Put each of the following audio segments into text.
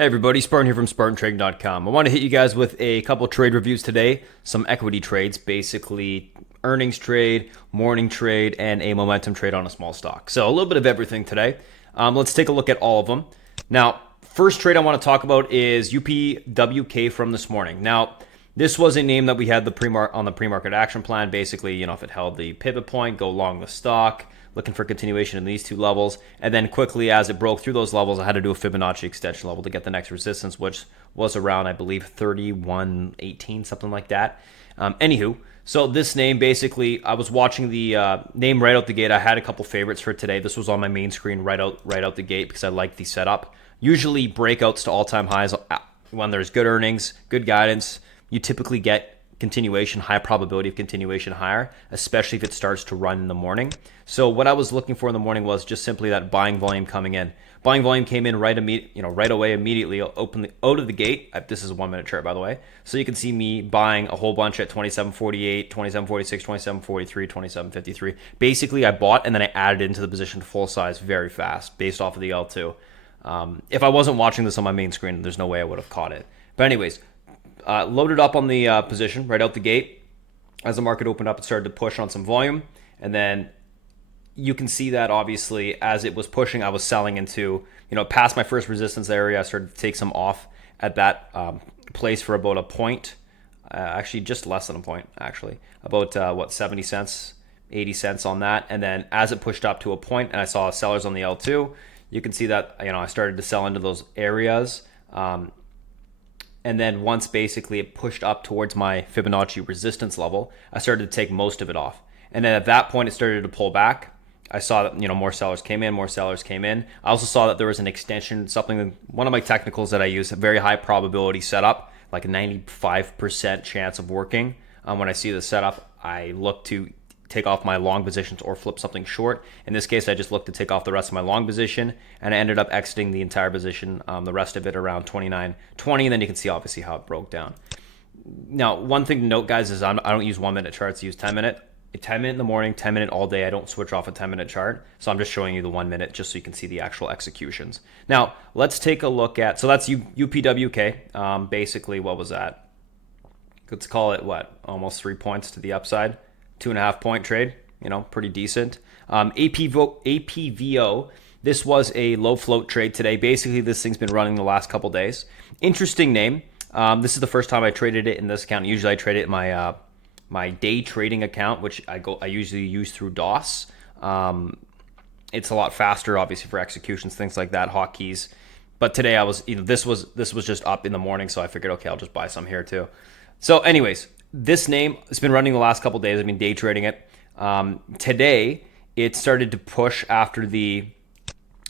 Hey everybody, Spartan here from SpartanTrading.com. I want to hit you guys with a couple trade reviews today, some equity trades, basically earnings trade, morning trade, and a momentum trade on a small stock. So a little bit of everything today. Let's take a look at all of them. Now, first trade I want to talk about is UPWK from this morning. Now, this was a name that we had on the pre-market action plan. Basically, if it held the pivot point, go long the stock, looking for continuation in these two levels. And then quickly, as it broke through those levels, I had to do a Fibonacci extension level to get the next resistance, which was around, I believe, 31.18, something like that. Anywho, so this name, basically, I was watching the name right out the gate. I had a couple favorites for today. This was on my main screen right out the gate because I like the setup. Usually breakouts to all-time highs when there's good earnings, good guidance. You typically get continuation, high probability of continuation higher, especially if it starts to run in the morning. So what I was looking for in the morning was just simply that buying volume coming in. Buying volume came in right away immediately, open out of the gate. This is a 1 minute chart, by the way. So you can see me buying a whole bunch at 27.48, 27.46, 27.43, 27.53. Basically, I bought and then I added into the position to full size very fast based off of the L2. If I wasn't watching this on my main screen, there's no way I would have caught it. But anyways, loaded up on the position right out the gate. As the market opened up, it started to push on some volume. And then you can see that obviously as it was pushing, I was selling into, past my first resistance area. I started to take some off at that place for about a point. Actually, just less than a point, actually. About, 70 cents, 80 cents on that. And then as it pushed up to a point and I saw sellers on the L2, you can see that, I started to sell into those areas. And then once basically it pushed up towards my Fibonacci resistance level, I started to take most of it off. And then at that point, it started to pull back. I saw that, more sellers came in, I also saw that there was an extension, one of my technicals that I use, a very high probability setup, like a 95% chance of working. When I see the setup, I look to take off my long positions or flip something short. In this case, I just looked to take off the rest of my long position, and I ended up exiting the entire position, the rest of it around 29.20, and then you can see obviously how it broke down. Now, one thing to note, guys, is I don't use 1 minute charts. I use 10 minute. 10 minute in the morning, 10 minute all day. I don't switch off a 10 minute chart. So I'm just showing you the 1 minute just so you can see the actual executions. Now, let's take a look at, so that's UPWK. Basically, what was that? Let's call it almost 3 points to the upside. 2.5 point trade, pretty decent. APVO, this was a low float trade today. Basically, this thing's been running the last couple days. Interesting name. This is the first time I traded it in this account. Usually I trade it in my day trading account, which I usually use through DOS. It's a lot faster, obviously, for executions, things like that, hotkeys. But today this was just up in the morning, so I figured, okay, I'll just buy some here too. So anyways, this name has been running the last couple of days. I've been day trading it. Today, it started to push after the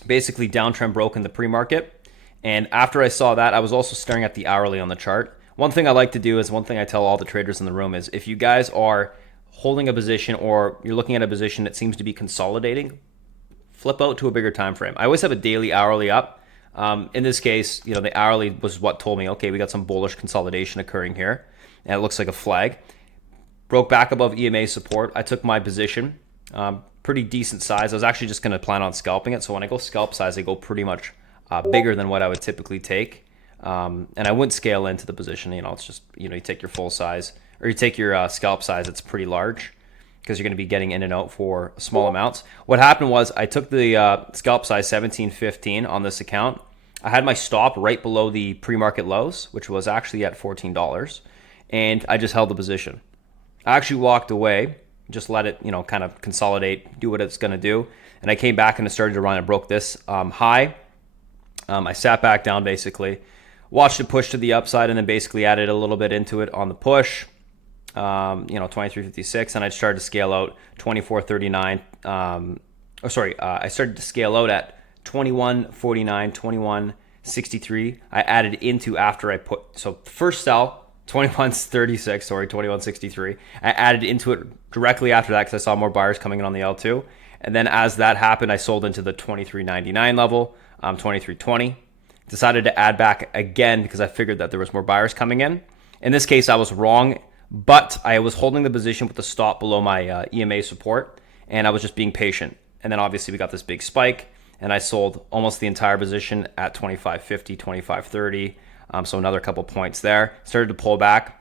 basically downtrend broke in the pre-market. And after I saw that, I was also staring at the hourly on the chart. One thing I like to do is, one thing I tell all the traders in the room is, if you guys are holding a position or you're looking at a position that seems to be consolidating, flip out to a bigger time frame. I always have a daily hourly up. In this case, the hourly was what told me, okay, we got some bullish consolidation occurring here. And it looks like a flag. Broke back above EMA support. I took my position. Pretty decent size. I was actually just going to plan on scalping it. So when I go scalp size, I go pretty much bigger than what I would typically take. And I wouldn't scale into the position. It's just, you take your full size or you take your scalp size. It's pretty large because you're going to be getting in and out for small amounts. What happened was I took the scalp size 17.15 on this account. I had my stop right below the pre-market lows, which was actually at $14. And I just held the position. I actually walked away, just let it, kind of consolidate, do what it's going to do. And I came back and it started to run. It broke this high. I sat back down basically, watched it push to the upside, and then basically added a little bit into it on the push. 23.56, and I started to scale out 24.39. I started to scale out at 21.49, 21.63. I added into after I first sell. 21.63. I added into it directly after that because I saw more buyers coming in on the L2. And then as that happened, I sold into the 23.99 level, 23.20. Decided to add back again because I figured that there was more buyers coming in. In this case, I was wrong, but I was holding the position with the stop below my EMA support, and I was just being patient. And then obviously we got this big spike. and I sold almost the entire position at 25.50, 25.30. So another couple points there. Started to pull back.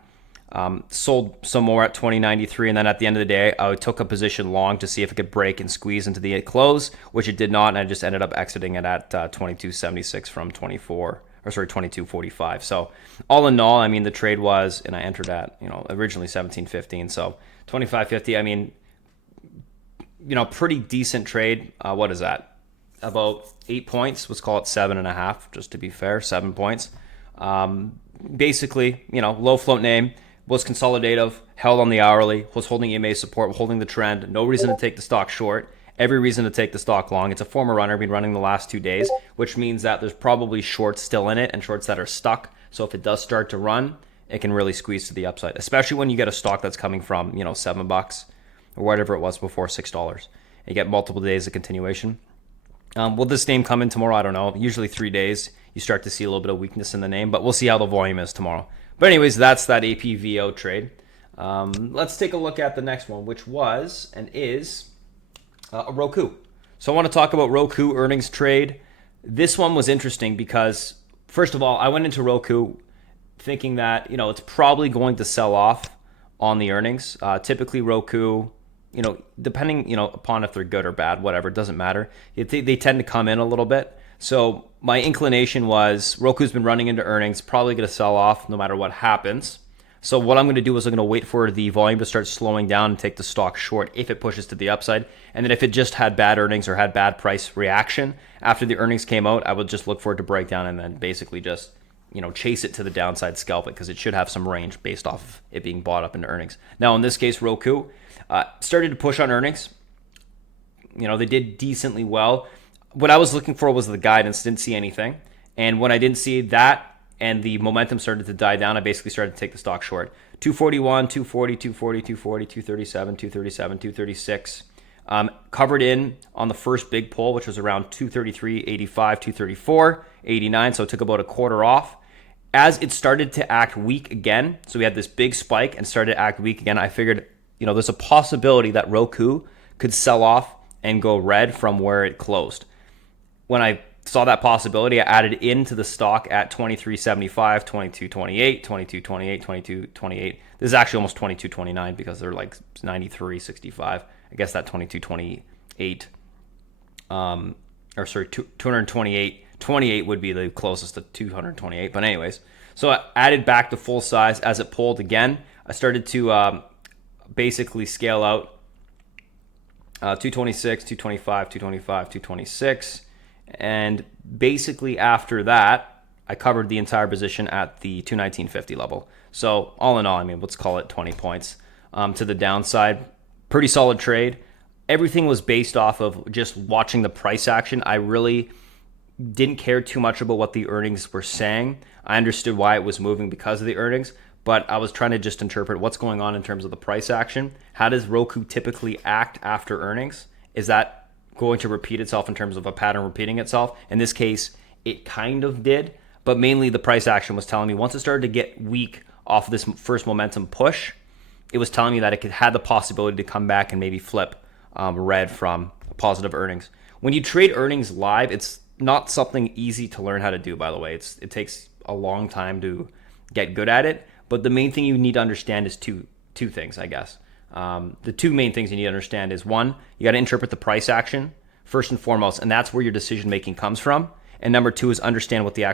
Sold some more at 20.93, and then at the end of the day, I took a position long to see if it could break and squeeze into the close, which it did not, and I just ended up exiting it at 22.76 from 22.45. So all in all, I mean, the trade was, and I entered at originally 17.15, so 25.50. I mean, pretty decent trade. What is that? About 8 points. Let's call it 7.5, just to be fair. 7 points. Basically, low float name. Was consolidative, held on the hourly, was holding EMA support, holding the trend. No reason to take the stock short. Every reason to take the stock long. It's a former runner, been running the last 2 days, which means that there's probably shorts still in it and shorts that are stuck. So if it does start to run, it can really squeeze to the upside, especially when you get a stock that's coming from, $7 or whatever it was before, $6. You get multiple days of continuation. Will this name come in tomorrow? I don't know. Usually 3 days, you start to see a little bit of weakness in the name, but we'll see how the volume is tomorrow. But anyways, that's that APVO trade. Let's take a look at the next one, which was and is Roku. So I want to talk about Roku earnings trade. This one was interesting because, first of all, I went into Roku thinking that, it's probably going to sell off on the earnings. Typically Roku, depending, upon if they're good or bad, whatever, it doesn't matter. They tend to come in a little bit. So my inclination was Roku's been running into earnings, probably going to sell off no matter what happens. So what I'm going to do is I'm going to wait for the volume to start slowing down and take the stock short if it pushes to the upside. And then if it just had bad earnings or had bad price reaction after the earnings came out, I would just look for it to break down and then basically just, chase it to the downside, scalp it, because it should have some range based off of it being bought up into earnings. Now, in this case, Roku started to push on earnings. They did decently well. What I was looking for was the guidance, didn't see anything. And when I didn't see that and the momentum started to die down, I basically started to take the stock short. 241, 240, 240, 240, 237, 237, 236. Covered in on the first big pull, which was around 233.85, 234.89. So it took about a quarter off. As it started to act weak again, so we had this big spike and started to act weak again, I figured, there's a possibility that Roku could sell off and go red from where it closed. When I saw that possibility, I added into the stock at 23.75, 22.28, 22.28, 22.28. This is actually almost 22.29 because they're like 93.65. I guess that 22.28, 228. 28 would be the closest to 228. But anyways, so I added back to full size as it pulled again. I started to basically scale out 226, 225, 225, 226. And basically after that, I covered the entire position at the 219.50 level. So all in all, let's call it 20 points to the downside. Pretty solid trade. Everything was based off of just watching the price action. I really didn't care too much about what the earnings were saying. I understood why it was moving because of the earnings, but I was trying to just interpret what's going on in terms of the price action. How does Roku typically act after earnings? Is that going to repeat itself in terms of a pattern repeating itself? In this case, it kind of did, but mainly the price action was telling me once it started to get weak off of this first momentum push, it was telling me that it had the possibility to come back and maybe flip red from positive earnings. When you trade earnings live, it's not something easy to learn how to do, by the way. It takes a long time to get good at it, but the main thing you need to understand is two things, I guess. The two main things you need to understand is, one, you got to interpret the price action first and foremost, and that's where your decision making comes from. And number two is understand what the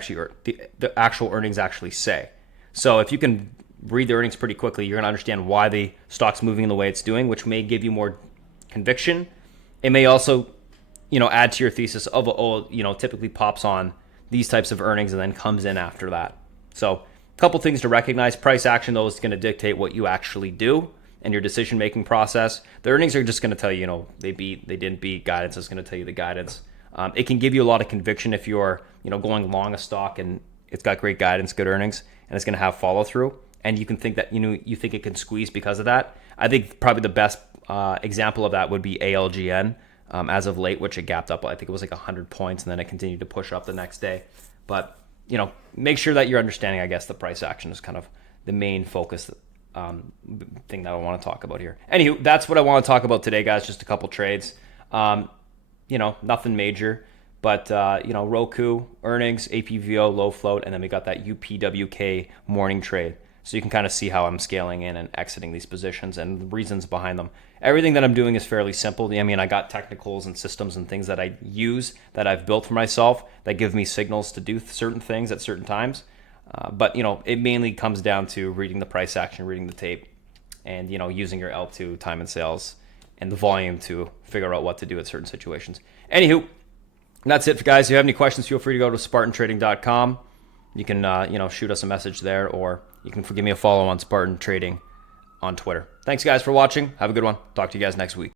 actual earnings actually say. So if you can read the earnings pretty quickly, you're going to understand why the stock's moving in the way it's doing, which may give you more conviction. It may also, add to your thesis of, typically pops on these types of earnings and then comes in after that. So a couple things to recognize. Price action, though, is going to dictate what you actually do and your decision-making process. The earnings are just going to tell you, they beat, they didn't beat. Guidance is going to tell you the guidance. It can give you a lot of conviction if you're, going long a stock and it's got great guidance, good earnings, and it's going to have follow-through. And you can think that, you think it can squeeze because of that. I think probably the best example of that would be ALGN as of late, which it gapped up. I think it was like 100 points, and then it continued to push up the next day. But, make sure that you're understanding, I guess, the price action is kind of the main focus thing that I want to talk about here. Anywho, that's what I want to talk about today, guys. Just a couple trades. Nothing major, But, Roku earnings, APVO, low float, and then we got that UPWK morning trade. So you can kind of see how I'm scaling in and exiting these positions and the reasons behind them. Everything that I'm doing is fairly simple. I mean, I got technicals and systems and things that I use that I've built for myself that give me signals to do certain things at certain times. But it mainly comes down to reading the price action, reading the tape, and, using your L2 time and sales and the volume to figure out what to do at certain situations. Anywho, that's it, guys. If you have any questions, feel free to go to SpartanTrading.com. You can, shoot us a message there, or you can give me a follow on Spartan Trading on Twitter. Thanks, guys, for watching. Have a good one. Talk to you guys next week.